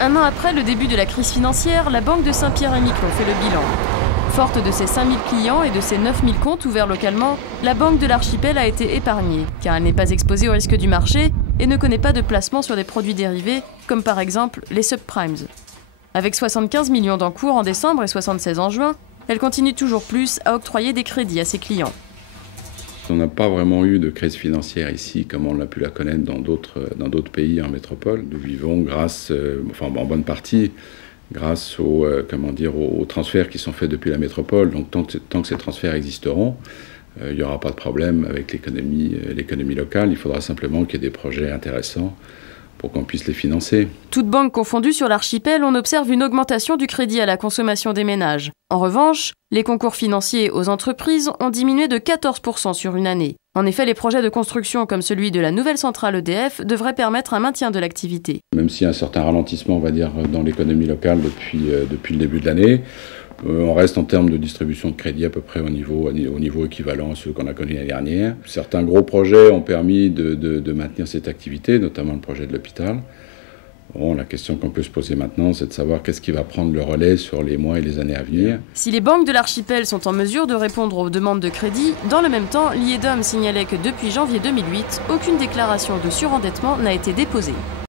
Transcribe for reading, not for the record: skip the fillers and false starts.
Un an après le début de la crise financière, la Banque de Saint-Pierre-et-Miquelon fait le bilan. Forte de ses 5000 clients et de ses 9000 comptes ouverts localement, la Banque de l'Archipel a été épargnée, car elle n'est pas exposée au risque du marché et ne connaît pas de placement sur des produits dérivés, comme par exemple les subprimes. Avec 75 millions d'encours en décembre et 76 en juin, elle continue toujours plus à octroyer des crédits à ses clients. On n'a pas vraiment eu de crise financière ici, comme on l'a pu la connaître dans d'autres pays en métropole. Nous vivons grâce, en bonne partie, grâce aux transferts qui sont faits depuis la métropole. Donc tant que ces transferts existeront, il n'y aura pas de problème avec l'économie locale. Il faudra simplement qu'il y ait des projets intéressants pour qu'on puisse les financer. Toutes banques confondues sur l'archipel, on observe une augmentation du crédit à la consommation des ménages. En revanche, les concours financiers aux entreprises ont diminué de 14% sur une année. En effet, les projets de construction comme celui de la nouvelle centrale EDF devraient permettre un maintien de l'activité. Même s'il y a un certain ralentissement, on va dire, dans l'économie locale depuis le début de l'année, on reste en termes de distribution de crédit à peu près au niveau équivalent à ceux qu'on a connus l'année dernière. Certains gros projets ont permis de maintenir cette activité, notamment le projet de l'hôpital. Bon, la question qu'on peut se poser maintenant, c'est de savoir qu'est-ce qui va prendre le relais sur les mois et les années à venir. Si les banques de l'archipel sont en mesure de répondre aux demandes de crédit, dans le même temps, l'IEDOM signalait que depuis janvier 2008, aucune déclaration de surendettement n'a été déposée.